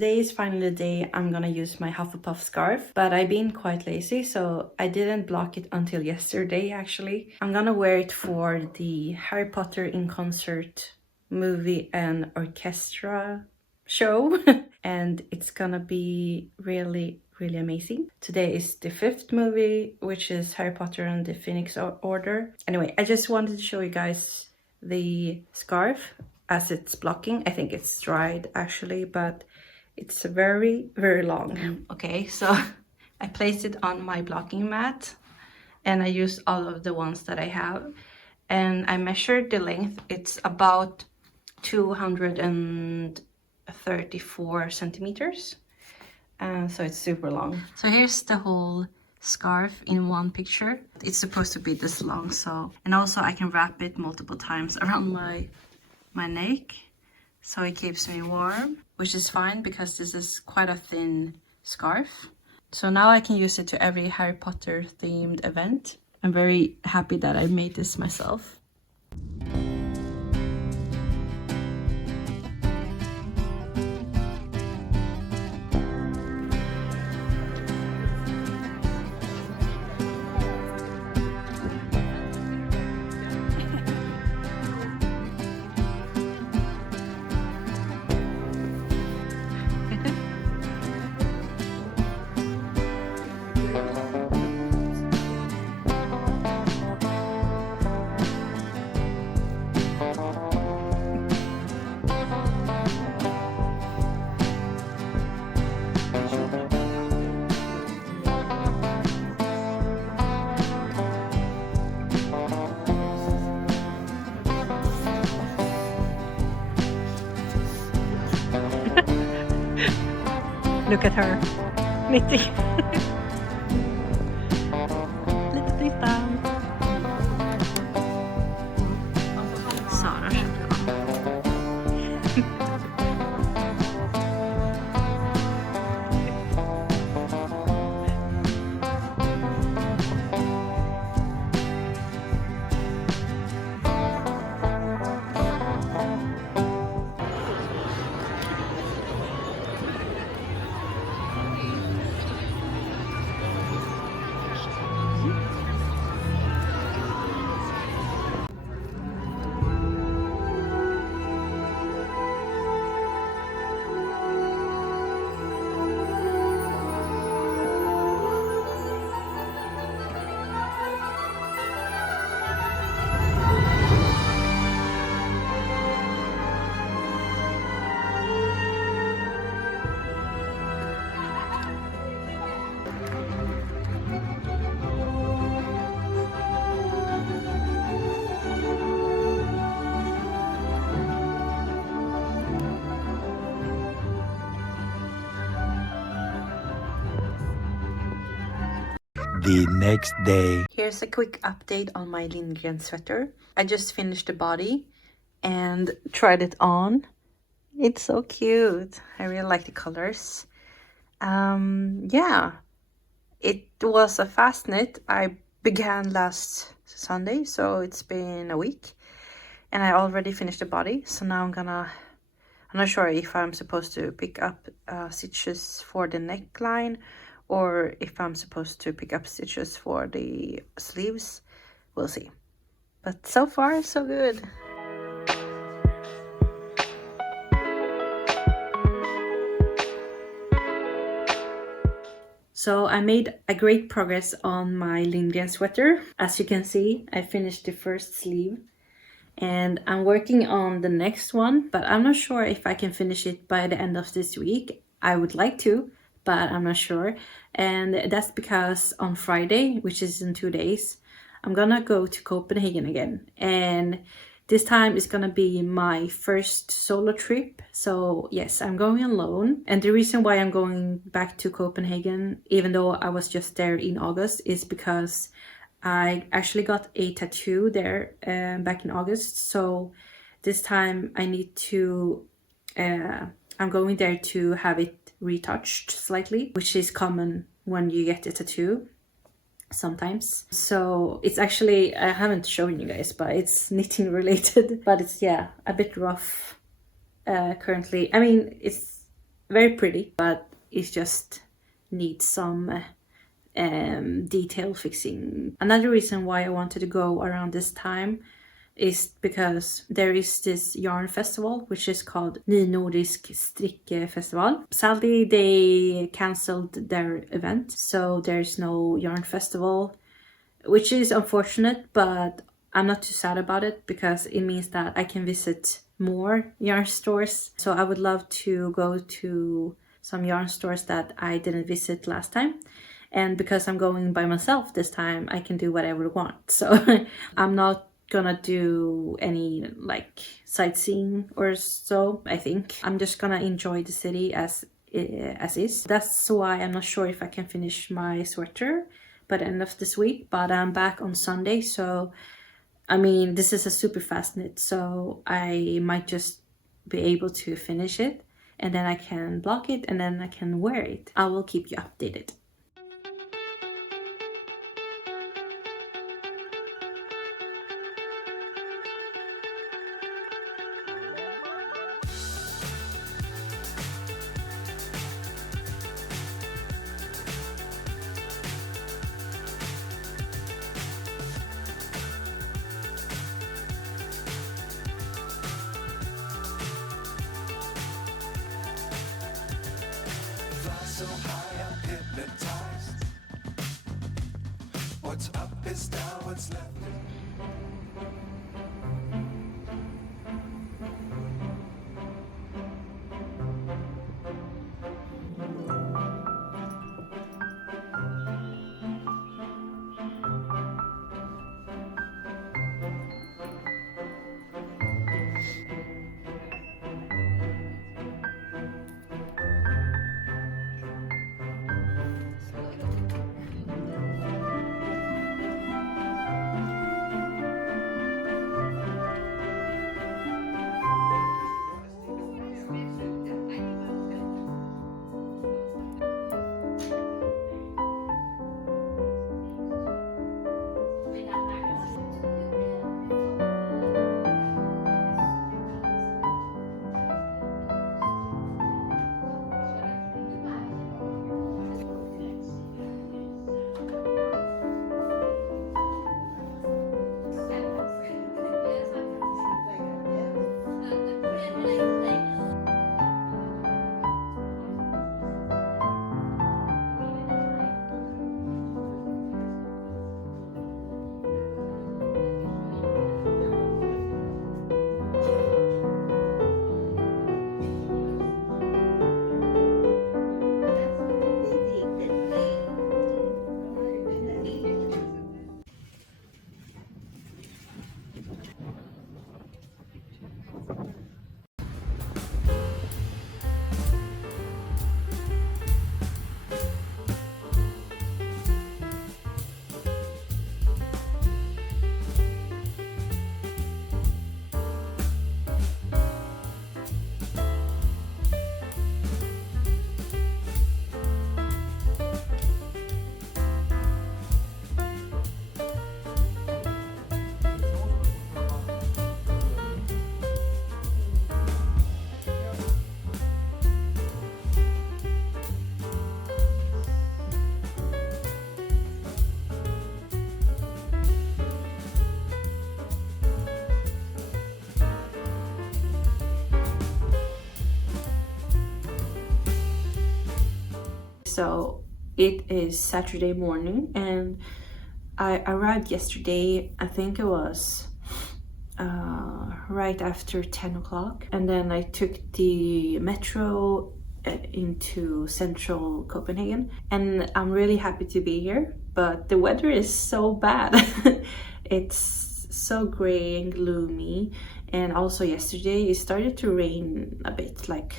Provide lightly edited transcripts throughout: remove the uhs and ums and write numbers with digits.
today is finally the day I'm gonna use my Hufflepuff scarf, but I've been quite lazy, so I didn't block it until yesterday actually. I'm gonna wear it for the Harry Potter in Concert movie and orchestra show and it's gonna be really amazing. Today is the 5th movie, which is Harry Potter and the Phoenix Order. Anyway, I just wanted to show you guys the scarf as it's blocking. I think it's dried actually, but it's very long. Okay, so I placed it on my blocking mat and I used all of the ones that I have, and I measured the length. It's about 234 centimeters, so it's super long. So here's the whole scarf in one picture. It's supposed to be this long, so, and also I can wrap it multiple times around my neck, so it keeps me warm, which is fine because this is quite a thin scarf. So now I can use it to every Harry Potter themed event. I'm very happy that I made this myself. Look at her knitting. Little Titta. Sara köpte jag. The next day. Here's a quick update on my Lindgren sweater. I just finished the body and tried it on. It's so cute. I really like the colors. Yeah, it was a fast knit. I began last Sunday, so it's been a week and I already finished the body. So now I'm not sure if I'm supposed to pick up stitches for the neckline or if I'm supposed to pick up stitches for the sleeves. We'll see. But so far, so good. So I made a great progress on my Lindgren sweater. As you can see, I finished the first sleeve and I'm working on the next one, but I'm not sure if I can finish it by the end of this week. I would like to, but I'm not sure. And that's because on Friday, which is in 2 days, I'm gonna go to Copenhagen again. And this time is gonna be my first solo trip. So yes, I'm going alone. And the reason why I'm going back to Copenhagen, even though I was just there in August, is because I actually got a tattoo there back in August. So this time I need to, I'm going there to have it retouched slightly, which is common when you get a tattoo sometimes. So it's actually, I haven't shown you guys, but it's knitting related, but it's, yeah, a bit rough currently. I mean, it's very pretty, but it just needs some detail fixing. Another reason why I wanted to go around this time is because there is this yarn festival which is called Nynordisk Strikkefestival. Sadly, they cancelled their event, so there's no yarn festival, which is unfortunate, but I'm not too sad about it because it means that I can visit more yarn stores. So I would love to go to some yarn stores that I didn't visit last time. And because I'm going by myself this time, I can do whatever I want. So I'm not gonna do any like sightseeing or so. I think I'm just gonna enjoy the city as is. That's why I'm not sure if I can finish my sweater by the end of this week, but I'm back on Sunday, so I mean, this is a super fast knit, so I might just be able to finish it and then I can block it and then I can wear it. I will keep you updated. So high, I'm hypnotized. What's up is down, what's left is... So it is Saturday morning and I arrived yesterday, I think it was right after 10 o'clock, and then I took the metro into central Copenhagen, and I'm really happy to be here, but the weather is so bad. It's so gray and gloomy, and also yesterday it started to rain a bit, like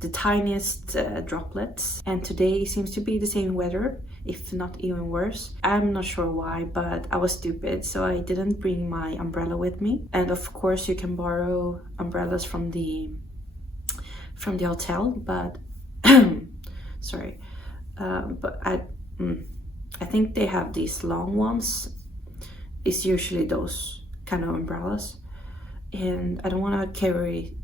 the tiniest droplets, and today seems to be the same weather, if not even worse. I'm not sure why, but I was stupid, so I didn't bring my umbrella with me. And of course you can borrow umbrellas from the hotel, but sorry, but I think they have these long ones. It's usually those kind of umbrellas, and I don't want to carry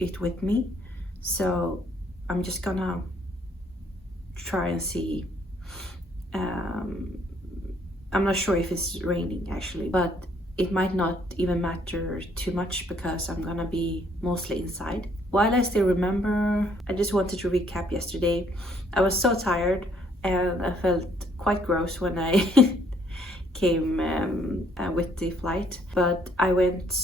it with me, so I'm just gonna try and see. I'm not sure if it's raining actually, but it might not even matter too much because I'm gonna be mostly inside. While I still remember, I just wanted to recap yesterday. I was so tired and I felt quite gross when I came with the flight, but I went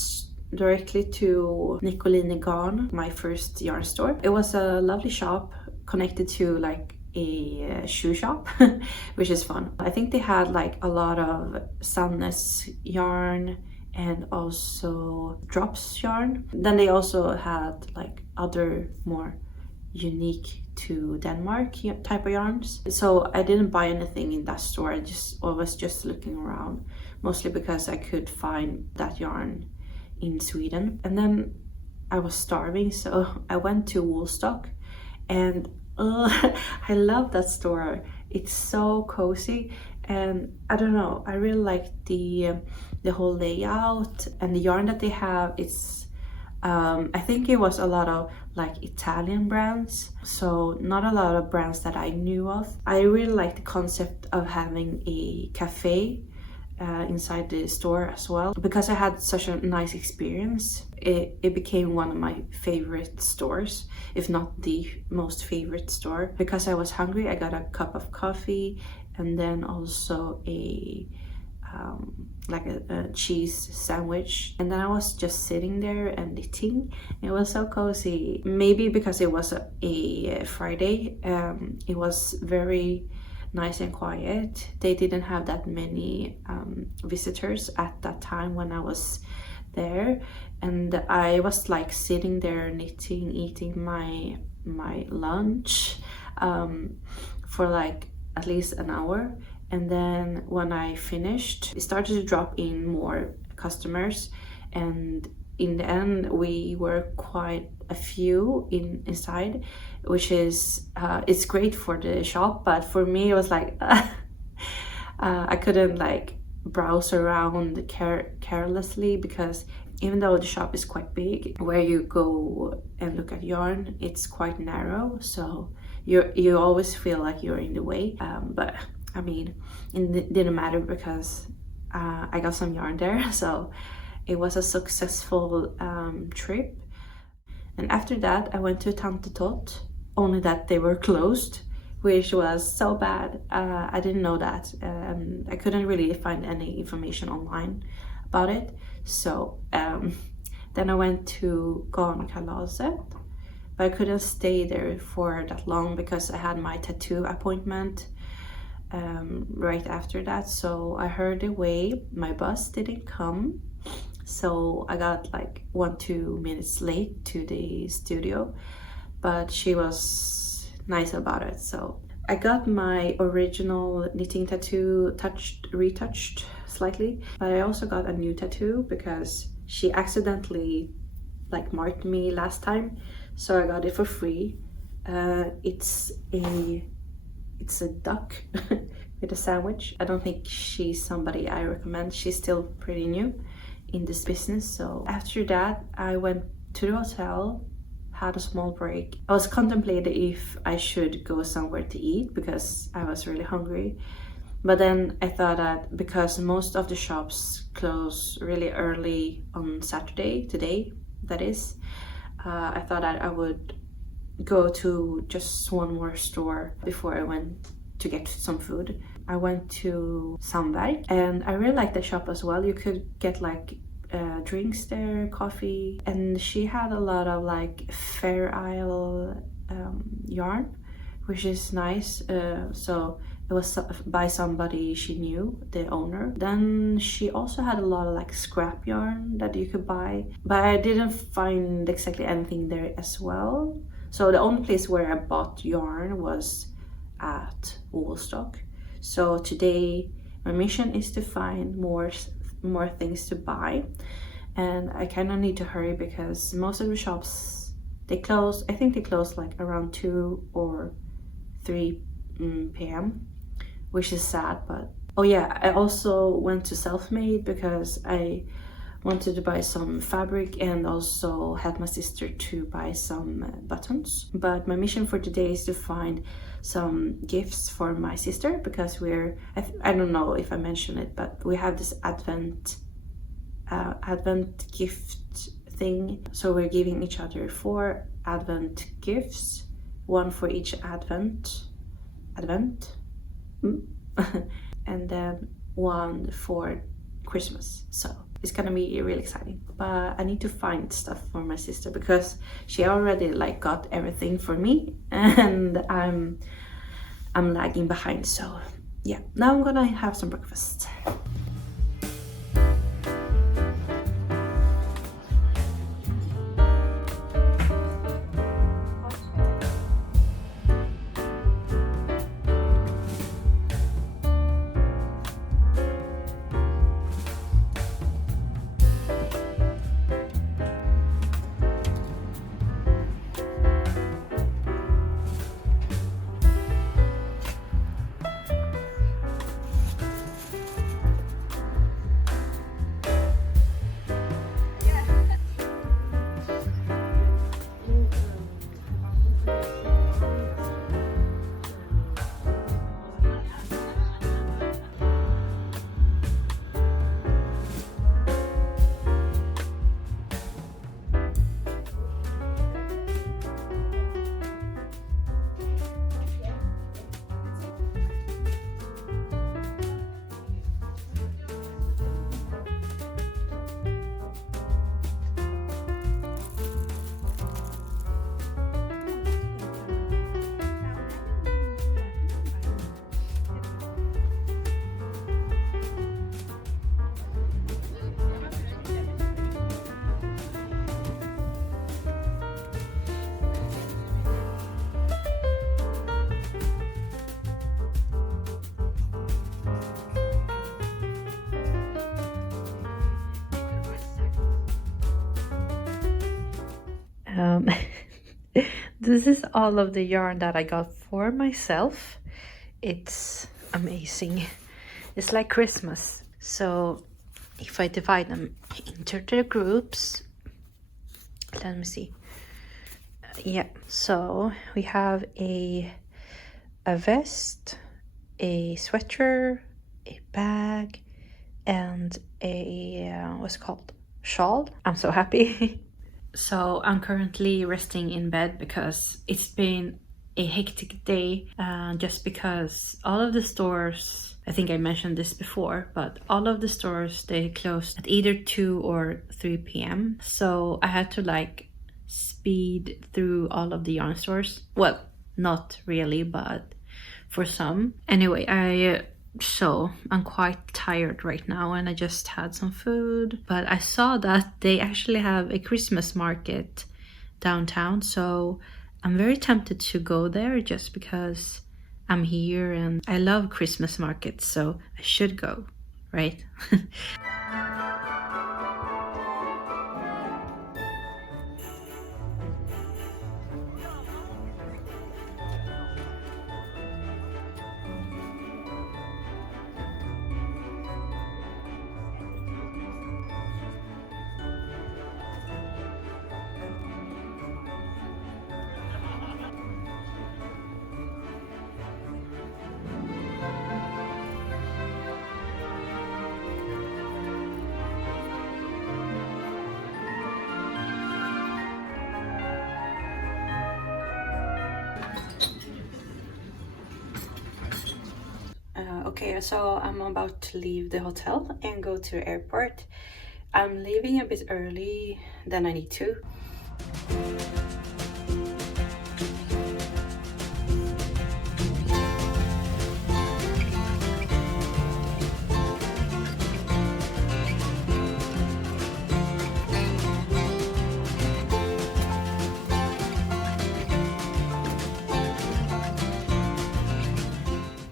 directly to Nicoline Garn, my first yarn store. It was a lovely shop connected to like a shoe shop, which is fun. I think they had like a lot of Sandnes yarn and also drops yarn. Then they also had like other more unique to Denmark type of yarns. So I didn't buy anything in that store. I was just looking around, mostly because I could find that yarn in Sweden. And then I was starving, so I went to Woolstock, and I love that store. It's so cozy, and I don't know, I really like the whole layout and the yarn that they have. It's I think it was a lot of like Italian brands, so not a lot of brands that I knew of. I really like the concept of having a cafe inside the store as well, because I had such a nice experience. It became one of my favorite stores, if not the most favorite store. Because I was hungry, I got a cup of coffee and then also a cheese sandwich, and then I was just sitting there and knitting. It was so cozy. Maybe because it was a Friday, it was very nice and quiet. They didn't have that many visitors at that time when I was there, and I was like sitting there knitting, eating my lunch for like at least an hour. And then when I finished, it started to drop in more customers, and in the end we were quite a few inside, which is it's great for the shop, but for me it was like I couldn't like browse around carelessly, because even though the shop is quite big, where you go and look at yarn, it's quite narrow, so you always feel like you're in the way. But I mean, it didn't matter because I got some yarn there, so it was a successful trip. And after that, I went to Tante Tot, only that they were closed, which was so bad. I didn't know that. I couldn't really find any information online about it. So then I went to Garnkalaset, but I couldn't stay there for that long because I had my tattoo appointment right after that. So I heard the way my bus didn't come, so I got like 1-2 minutes late to the studio, but she was nice about it. So I got my original knitting tattoo retouched slightly, but I also got a new tattoo because she accidentally like marked me last time, so I got it for free. It's a duck with a sandwich. I don't think she's somebody I recommend. She's still pretty new in this business. So after that, I went to the hotel, had a small break. I was contemplating if I should go somewhere to eat because I was really hungry. But then I thought that because most of the shops close really early on Saturday, today that is, I thought that I would go to just one more store before I went to get some food. I went to Sandberg, and I really liked the shop as well. You could get like drinks there, coffee, and she had a lot of like Fair Isle yarn, which is nice. So it was by somebody she knew, the owner. Then she also had a lot of like scrap yarn that you could buy, but I didn't find exactly anything there as well. So the only place where I bought yarn was at Woolstock. So today my mission is to find more things to buy, and I kind of need to hurry because most of the shops, they close. I think they close like around 2 or 3 p.m, which is sad. But oh yeah, I also went to Selfmade because I wanted to buy some fabric and also help my sister to buy some buttons. But my mission for today is to find some gifts for my sister, because I don't know if I mentioned it, but we have this advent gift thing. So we're giving each other 4 advent gifts, one for each advent and then one for Christmas. So it's gonna be really exciting. But I need to find stuff for my sister because she already like got everything for me and I'm lagging behind. So yeah, now I'm gonna have some breakfast. This is all of the yarn that I got for myself. It's amazing. It's like Christmas. So if I divide them into the groups, let me see. Yeah, so we have a vest, a sweater, a bag, and a what's it called? Shawl. I'm so happy. So I'm currently resting in bed because it's been a hectic day, just because all of the stores, I think I mentioned this before, but all of the stores, they closed at either 2 or 3 p.m. So I had to like speed through all of the yarn stores. Well, not really, but for some. Anyway, I'm quite tired right now and I just had some food. But I saw that they actually have a Christmas market downtown, so I'm very tempted to go there just because I'm here and I love Christmas markets, so I should go, right? Okay, so I'm about to leave the hotel and go to the airport. I'm leaving a bit early than I need to.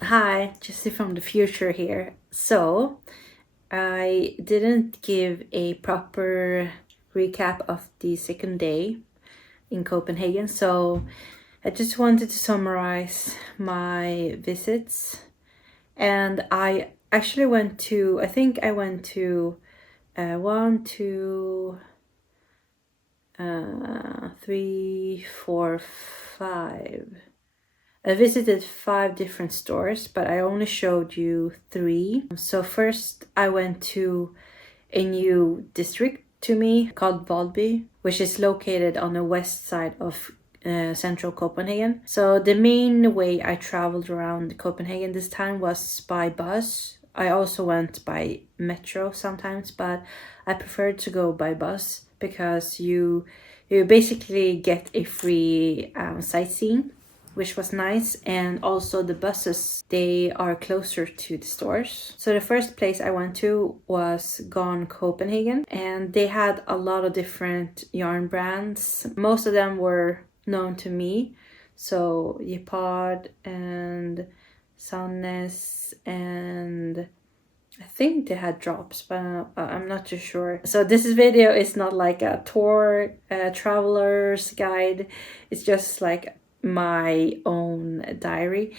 Hi, Jessie from the future here. So, I didn't give a proper recap of the second day in Copenhagen, so I just wanted to summarize my visits. And I actually I think I went to 1, 2, 3, 4, 5. I visited 5 different stores, but I only showed you 3. So first I went to a new district to me called Valby, which is located on the west side of central Copenhagen. So the main way I traveled around Copenhagen this time was by bus. I also went by metro sometimes, but I preferred to go by bus because you basically get a free sightseeing, which was nice. And also the buses, they are closer to the stores. So the first place I went to was Gone Copenhagen, and they had a lot of different yarn brands. Most of them were known to me, so Gepard and Sandnes, and I think they had drops, but I'm not too sure. So this video is not like a tour traveler's guide. It's just like my own diary.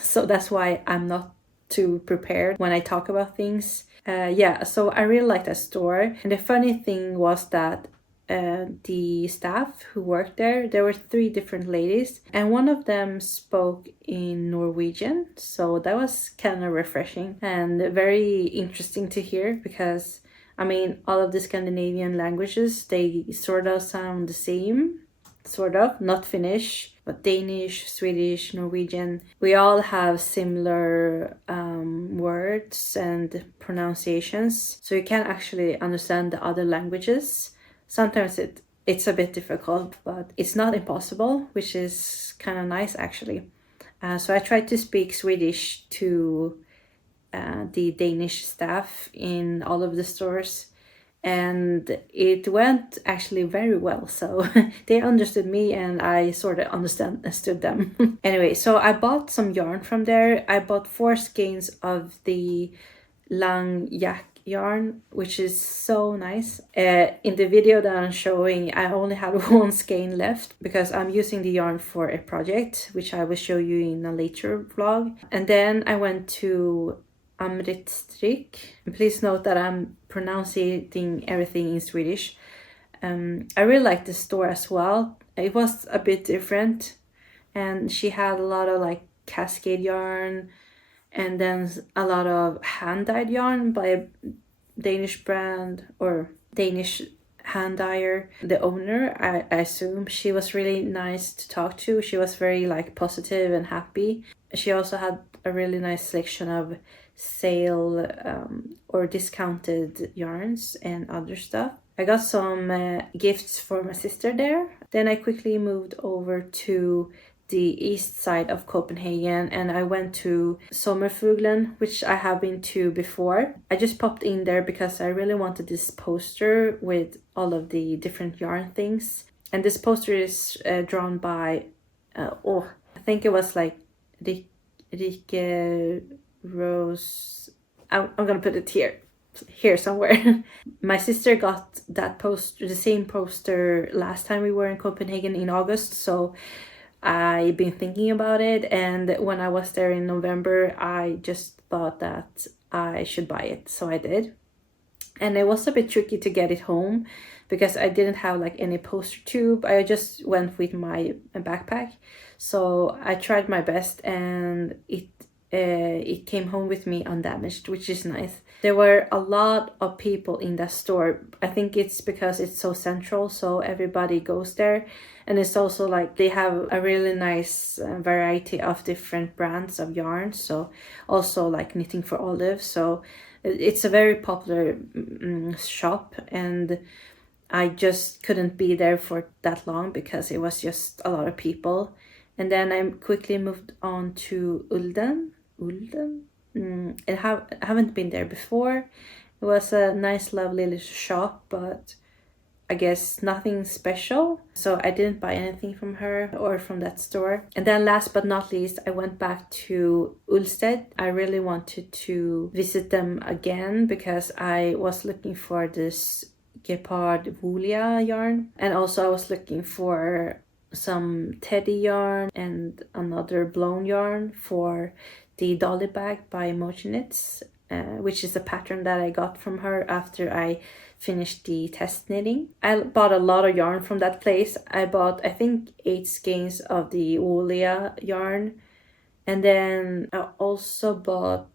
So that's why I'm not too prepared when I talk about things. Yeah, so I really liked that store. And the funny thing was that the staff who worked there were 3 different ladies, and one of them spoke in Norwegian, so that was kind of refreshing and very interesting to hear, because I mean, all of the Scandinavian languages, they sort of sound the same, sort of, not Finnish, but Danish, Swedish, Norwegian. We all have similar words and pronunciations, so you can actually understand the other languages. Sometimes it's a bit difficult, but it's not impossible, which is kind of nice actually. So I tried to speak Swedish to the Danish staff in all of the stores, and it went actually very well. So they understood me and I sort of understood them. Anyway, so I bought some yarn from there. I bought 4 skeins of the Lang Yak yarn, which is so nice. In the video that I'm showing, I only have 1 skein left because I'm using the yarn for a project, which I will show you in a later vlog. And then I went to Amrit Strik. Please note that I'm pronouncing everything in Swedish. I really liked the store as well. It was a bit different, and she had a lot of like cascade yarn, and then a lot of hand-dyed yarn by a Danish brand or Danish hand dyer. The owner, I assume, she was really nice to talk to. She was very like positive and happy. She also had a really nice selection of sale or discounted yarns and other stuff. I got some gifts for my sister there. Then I quickly moved over to the east side of Copenhagen, and I went to Sommerfuglen, which I have been to before. I just popped in there because I really wanted this poster with all of the different yarn things. And this poster is drawn by, I think it was like Rike Rose. I'm gonna put it here somewhere. My sister got that poster, the same poster, last time we were in Copenhagen in August, so I've been thinking about it, and when I was there in November, I just thought that I should buy it, so I did. And it was a bit tricky to get it home because I didn't have like any poster tube. I just went with my backpack, so I tried my best, and it came home with me undamaged, which is nice. There were a lot of people in that store. I think it's because it's so central, so everybody goes there. And it's also like they have a really nice variety of different brands of yarns. So also like Knitting for Olive. So it's a very popular shop, and I just couldn't be there for that long because it was just a lot of people. And then I quickly moved on to Ulden. I haven't been there before. It was a nice, lovely little shop, but I guess nothing special. So I didn't buy anything from her or from that store. And then last but not least, I went back to Ulsted. I really wanted to visit them again because I was looking for this Gepard Wulia yarn. And also I was looking for some teddy yarn and another blown yarn for the dolly bag by Emoji Knits. which is a pattern that I got from her after I finished the test knitting. I bought a lot of yarn from that place. I bought, I think, 8 skeins of the Woollia yarn. And then I also bought,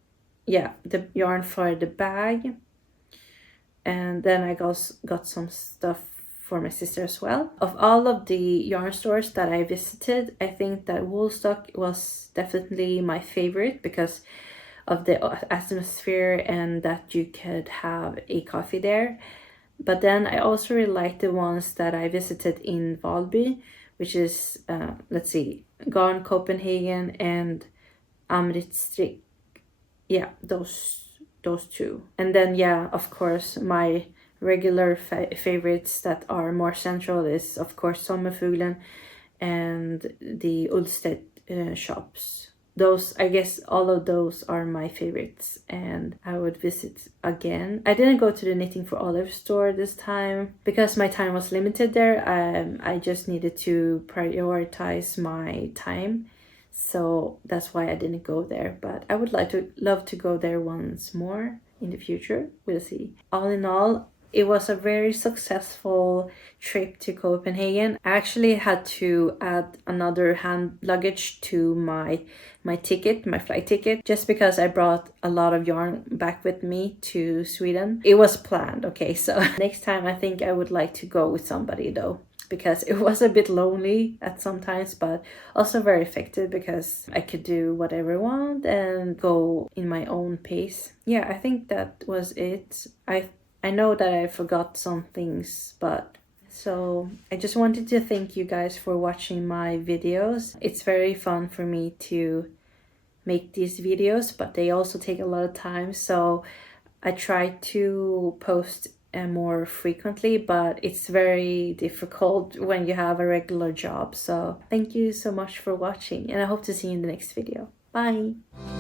yeah, the yarn for the bag. And then I got some stuff for my sister as well. Of all of the yarn stores that I visited, I think that Woolstock was definitely my favorite because of the atmosphere and that you could have a coffee there. But then I also really like the ones that I visited in Valby, which is, let's see, Garn Copenhagen and Amritstrik. Yeah, those two. And then, yeah, of course, my regular favorites that are more central is, of course, Sommerfuglen and the Ulstedt shops. Those, I guess all of those are my favorites and I would visit again. I didn't go to the Knitting for Olive store this time because my time was limited there. I just needed to prioritize my time, so that's why I didn't go there. But I would love to go there once more in the future. We'll see. All in all, it was a very successful trip to Copenhagen. I actually had to add another hand luggage to my flight ticket, just because I brought a lot of yarn back with me to Sweden. It was planned, okay? So next time I think I would like to go with somebody though, because it was a bit lonely at some times, but also very effective because I could do whatever I want and go in my own pace. Yeah, I think that was it. I know that I forgot some things, but so I just wanted to thank you guys for watching my videos. It's very fun for me to make these videos, but they also take a lot of time, so I try to post more frequently, but it's very difficult when you have a regular job. So thank you so much for watching, and I hope to see you in the next video. Bye!